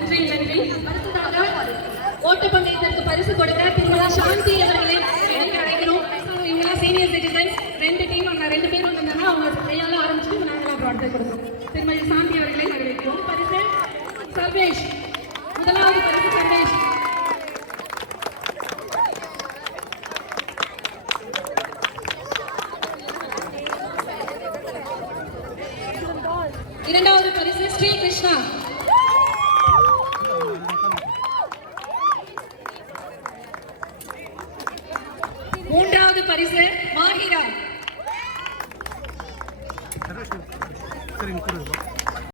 நன்றி நன்றி. அடுத்ததாக ஓட்டப்பந்தயத்திற்கு பரிசு கொடுக்க திருமதி சாந்தி அவர்களை அழைக்கிறோம். இவங்கெல்லாம் சீனியர் சிட்டிசன்ஸ். 2 டீம் ரெண்டு பேர் வந்திருந்தாங்க. அவங்க கையால ஆரம்பிச்சுட்டு நாங்களாம் ப்ராடக்ட் கொடுக்குறோம். திருமதி சாந்தி அவர்களை வரவேற்கிறோம். பரிசு சர்வேஷ். முதலாவது பரிசு சர்வேஷ். இரண்டாவது பரிசு ஸ்ரீ கிருஷ்ணா. மூன்றாவது பரிசு